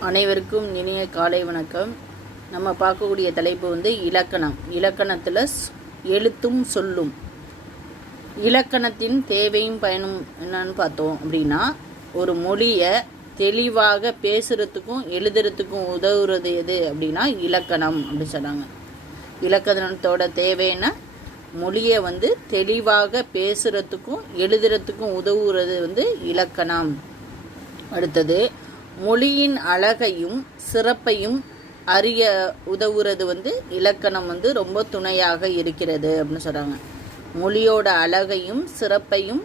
அனைவருக்கும் இனிய காலை வணக்கம். நம்ம பார்க்கக்கூடிய தலைப்பு வந்து இலக்கணம். இலக்கணத்தில் ஸ்- எழுத்தும் சொல்லும். இலக்கணத்தின் தேவையும் பயனும் என்னன்னு பார்த்தோம் அப்படின்னா ஒரு மொழியை தெளிவாக பேசுறதுக்கும் எழுதுறதுக்கும் உதவுறது எது அப்படின்னா இலக்கணம் அப்படின்னு சொன்னாங்க. இலக்கணத்தோட தேவைன்னா மொழியை வந்து தெளிவாக பேசுறதுக்கும் எழுதுறதுக்கும் உதவுறது வந்து இலக்கணம். அடுத்தது மொழியின் அழகையும் சிறப்பையும் அறிய உதவுறது வந்து இலக்கணம் வந்து ரொம்ப துணையாக இருக்கிறது அப்படின்னு சொல்கிறாங்க மொழியோட அழகையும் சிறப்பையும்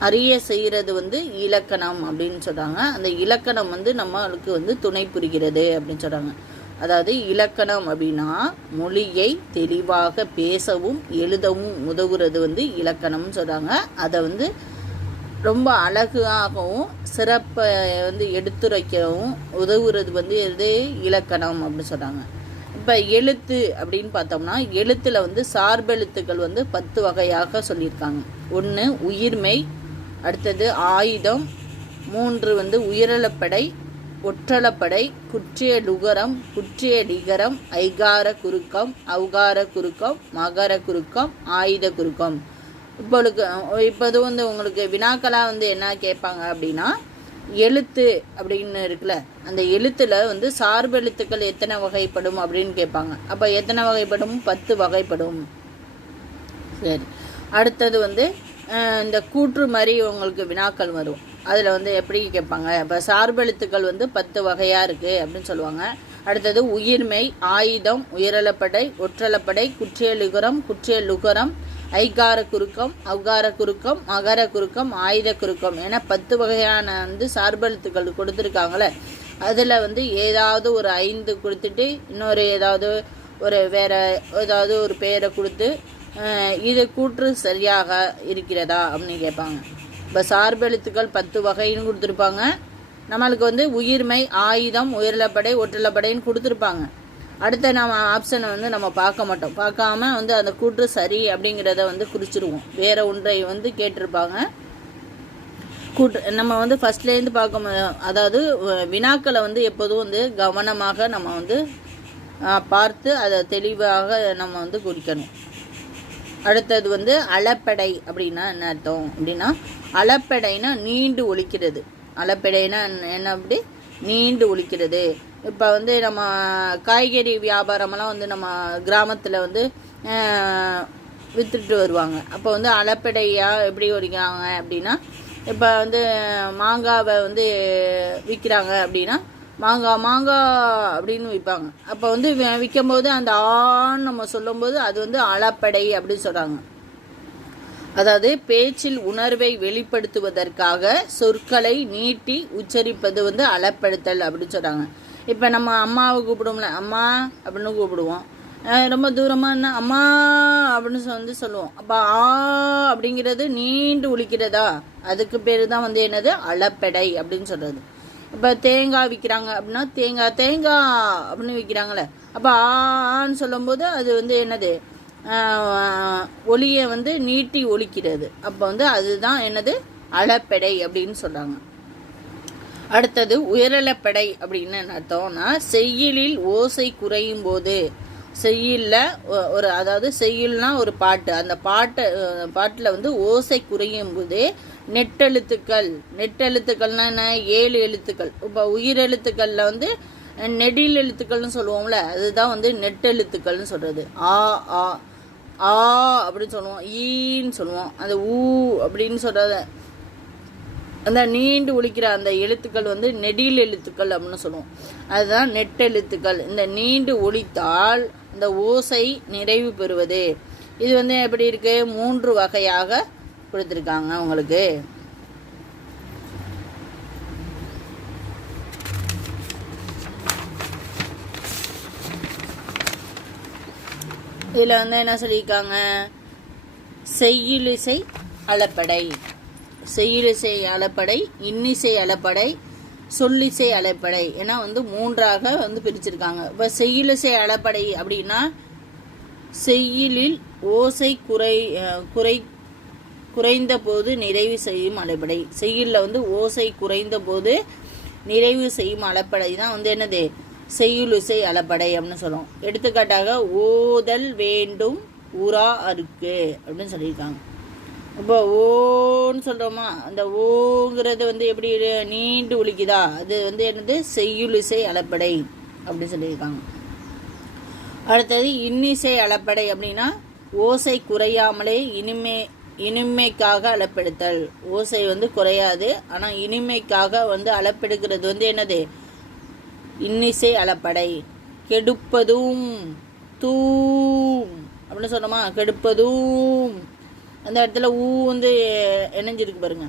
அறிய செய்கிறது வந்து இலக்கணம் அப்படின்னு சொல்கிறாங்க அந்த இலக்கணம் வந்து நம்மளுக்கு வந்து துணை புரிகிறது அப்படின்னு சொல்கிறாங்க அதாவது இலக்கணம் அப்படின்னா மொழியை தெளிவாக பேசவும் எழுதவும் உதவுறது வந்து இலக்கணம்னு சொல்கிறாங்க அதை வந்து ரொம்ப அழகாகவும் சிறப்பை வந்து எடுத்துரைக்கவும் உதவுறது வந்து எது இலக்கணம் அப்படின்னு சொல்கிறாங்க இப்போ எழுத்து அப்படின்னு பார்த்தோம்னா எழுத்தில் வந்து சார்பெழுத்துக்கள் வந்து பத்து வகையாக சொல்லியிருக்காங்க. ஒன்று உயிர்மெய் அடுத்தது ஆயுதம் மூன்று வந்து உயிரளப்படை ஒற்றளப்படை குற்றிய லுகரம் குற்றிய நிகரம் ஐகார குறுக்கம் அவுகார குறுக்கம் மகர குறுக்கம் ஆயுத குறுக்கம் இப்பொழுது இப்போது வந்து உங்களுக்கு வினாக்களாக வந்து என்ன கேட்பாங்க அப்படின்னா எழுத்து அப்படின்னு இருக்குல்ல அந்த எழுத்தில் வந்து சார்பு எழுத்துக்கள் எத்தனை வகைப்படும் அப்படின்னு கேட்பாங்க. அப்போ எத்தனை வகைப்படும்? பத்து வகைப்படும். சரி. அடுத்தது வந்து இந்த கூற்று மாதிரி உங்களுக்கு வினாக்கள் வரும். அதில் வந்து எப்படி கேட்பாங்க? இப்போ சார்பெழுத்துக்கள் வந்து பத்து வகையாக இருக்குது அப்படின்னு சொல்லுவாங்க. அடுத்தது உயிர்மெய் ஆயுதம் உயிரலப்படை ஒற்றலப்படை குற்றியலுகரம் குற்றியலுகரம் ஐகார குறுக்கம் அவ்கார குறுக்கம் மகர குறுக்கம் ஆயுத குறுக்கம் என பத்து வகையான வந்து சார்பெழுத்துக்கள் கொடுத்துருக்காங்களே. அதில் வந்து ஏதாவது ஒரு ஐந்து கொடுத்துட்டு இன்னொரு ஏதாவது ஒரு வேற ஏதாவது ஒரு பெயரை கொடுத்து இது கூற்று சரியாக இருக்கிறதா அப்படின்னு கேட்பாங்க. இப்போ சார்பெழுத்துக்கள் பத்து வகைன்னு கொடுத்துருப்பாங்க. நம்மளுக்கு வந்து உயிர்மை ஆயுதம் உயர்லப்படை ஒற்றலப்படைன்னு கொடுத்துருப்பாங்க. அடுத்த நம்ம ஆப்ஷனை வந்து நம்ம பார்க்க மாட்டோம். பார்க்காம வந்து அந்த கூற்று சரி அப்படிங்கிறத வந்து குறிச்சிருவோம். வேற ஒன்றை வந்து கேட்டிருப்பாங்க. கூட்டு நம்ம வந்து ஃபர்ஸ்ட்லேருந்து பார்க்க அதாவது வினாக்களை வந்து எப்போதும் வந்து கவனமாக நம்ம வந்து பார்த்து அதை தெளிவாக நம்ம வந்து குறிக்கணும். அடுத்தது வந்து அளப்படை அப்படின்னா என்ன அர்த்தம் அப்படின்னா அளப்படைனா நீண்டு ஒழிக்கிறது. அளப்படைனா என்ன அப்படி? நீண்டு ஒழிக்கிறது. இப்போ வந்து நம்ம காய்கறி வியாபாரமெல்லாம் வந்து நம்ம கிராமத்தில் வந்து விற்றுட்டு வித்துட்டு வருவாங்க. அப்போ வந்து அளப்படையாக எப்படி ஒழிக்கிறாங்க அப்படின்னா இப்போ வந்து மாங்காவை வந்து விற்கிறாங்க அப்படின்னா மாங்காய் மாங்காய் அப்படின்னு விற்பாங்க அப்போ வந்து விற்கும் விற்கும்போது அந்த ஆன்னு நம்ம சொல்லும்போது அது வந்து அளப்படை அப்படின்னு சொல்கிறாங்க அதாவது பேச்சில் உணர்வை வெளிப்படுத்துவதற்காக சொற்களை நீட்டி உச்சரிப்பது வந்து அளப்படுத்தல் அப்படின்னு சொல்கிறாங்க இப்போ நம்ம அம்மாவை கூப்பிடுவோம்ல அம்மா அப்படின்னு கூப்பிடுவோம். ரொம்ப ரொம்ப தூரமான அம்மா அப்படின்னு வந்து சொல்லுவோம். அப்போ ஆ அப்படிங்கிறது நீண்டு ஒழிக்கிறதா? அதுக்கு பேர் தான் வந்து என்னது? அளப்படை அப்படின்னு சொல்கிறது இப்போ தேங்காய் விற்கிறாங்க அப்படின்னா தேங்காய் தேங்காய் அப்படின்னு விற்கிறாங்களே அப்போ ஆன்னு சொல்லும்போது அது வந்து என்னது? ஒளியை வந்து நீட்டி ஒழிக்கிறது. அப்போ வந்து அதுதான் என்னது? அளப்பெடை அப்படின்னு சொல்கிறாங்க அடுத்தது உயரலப்படை அப்படின்னு என்ன அர்த்தம்னா செய்யலில் ஓசை குறையும் போது செய்யுளில் ஒரு அதாவது செய்யுள்னா ஒரு பாட்டு. அந்த பாட்டை பாட்டில் வந்து ஓசை குறையும் போது நெட்டெழுத்துக்கள் நெட்டெழுத்துக்கள்னா என்ன? ஏழு எழுத்துக்கள். இப்போ உயிரெழுத்துக்களில் வந்து நெடில் எழுத்துக்கள்னு சொல்லுவோம்ல அதுதான் வந்து நெட்டெழுத்துக்கள்னு சொல்கிறது ஆ ஆ ஆ அப்படின்னு சொல்லுவோம். ஈன்னு சொல்லுவோம். அந்த ஊ அப்படின்னு சொல்கிறத அந்த நீண்டு ஒழிக்கிற அந்த எழுத்துக்கள் வந்து நெடில் எழுத்துக்கள் அப்படின்னு சொல்லுவோம். அதுதான் நெட்டெழுத்துக்கள் இந்த நீண்டு ஒழித்தால் இந்த ஓசை நிறைவு பெறுவது. இது வந்து எப்படி இருக்கு? மூன்று வகையாக கொடுத்துருக்காங்க உங்களுக்கு. இதில் வந்து என்ன சொல்லியிருக்காங்க? செய்யுளிசை அளப்படை. செய்யுளிசை அளப்படை இன்னிசை அளப்படை சொல்லிசை அளப்படை ஏன்னா வந்து மூன்றாக வந்து பிரிச்சிருக்காங்க. இப்போ செய்யுளிசை அளப்படை அப்படின்னா செய்யுளில் ஓசை குறை குறை குறைந்த போது நிறைவு செய்யும் அலைப்படை செய்யுளில் வந்து ஓசை குறைந்த போது நிறைவு செய்யும் அளப்படை தான் வந்து என்னது? செய்யுளிசை அளபடையம்னு அப்படின்னு சொல்லுவோம். எடுத்துக்காட்டாக ஓதல் வேண்டும் உரா அருக்கு அப்படின்னு சொல்லியிருக்காங்க. இப்போ ஓன்னு சொல்கிறோமா அந்த ஓங்கிறது வந்து எப்படி நீண்டு ஒழிக்குதா அது வந்து என்னது? செய்யுளிசை அளப்படை அப்படின்னு சொல்லியிருக்காங்க. அடுத்தது இன்னிசை அளப்படை அப்படின்னா ஓசை குறையாமலே இனிமை இனிமைக்காக அளப்பெடுத்தல். ஓசை வந்து குறையாது ஆனால் இனிமைக்காக வந்து அளப்பெடுக்கிறது வந்து என்னது? இன்னிசை அளப்படை. கெடுப்பதும் தூம். அப்படின்னு சொன்னோமா? கெடுப்பதும். அந்த இடத்துல ஊ வந்து இணைஞ்சிருக்கு பாருங்க.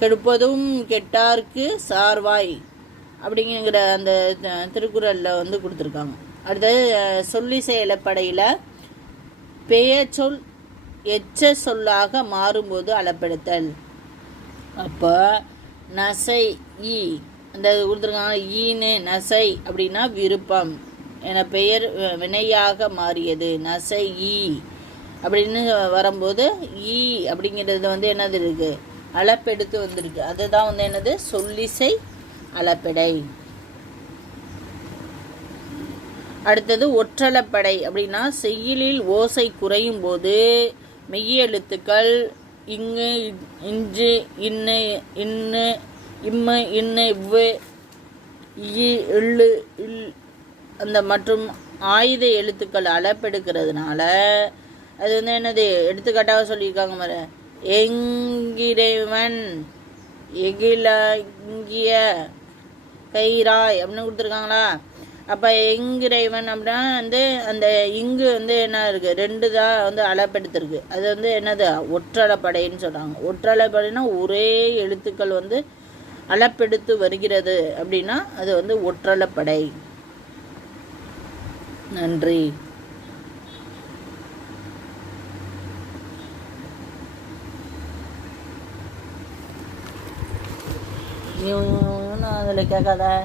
கெடுப்பதும் கெட்டார்க்கு சார்வாய் அப்படிங்கிற அந்த த- வந்து கொடுத்துருக்காங்க. அடுத்தது சொல்லிசை இலப்படையில் பெயர் சொல் எச்ச சொல்லாக மாறும்போது அளப்படுத்தல். அப்போ நசை ஈ. அந்த கொடுத்துருக்காங்க ஈனு நசை அப்படின்னா விருப்பம். என பெயர் வினையாக மாறியது. நசை ஈ அப்படின்னு வரும்போது ஈ அப்படிங்கிறது வந்து என்னது இருக்கு? அளப்பெடுத்து வந்திருக்கு. அதுதான் வந்து என்னது? சொல்லிசை அளப்பெடை. அடுத்தது ஒற்றளப்படை அப்படின்னா செய்யலில் ஓசை குறையும் போது மெய்யெழுத்துக்கள் இங்கு இஞ்சு இன்னு இன்னு இம்மு இன்னு இவ்வே இ எள்ளு இல் அந்த மற்றும் ஆயுத எழுத்துக்கள் அளப்பெடுக்கிறதுனால அது வந்து என்னது எடுத்துக்காட்டாக சொல்லியிருக்காங்க பாரு. எங்கிறைவன் எகிலங்கிய கைராய் அப்படின்னு கொடுத்துருக்காங்களா? அப்போ எங்கிறைவன் அப்படின்னா வந்து அந்த இங்கு வந்து என்ன இருக்குது ரெண்டு தான் வந்து அளப்பெடுத்திருக்கு. அது வந்து என்னது? ஒற்றளப்படைன்னு சொல்கிறாங்க ஒற்றளப்படைனா ஒரே எழுத்துக்கள் வந்து அளப்பெடுத்து வருகிறது அப்படின்னா அது வந்து ஒற்றளப்படை. நன்றி. நீ அதில் கேட்காத.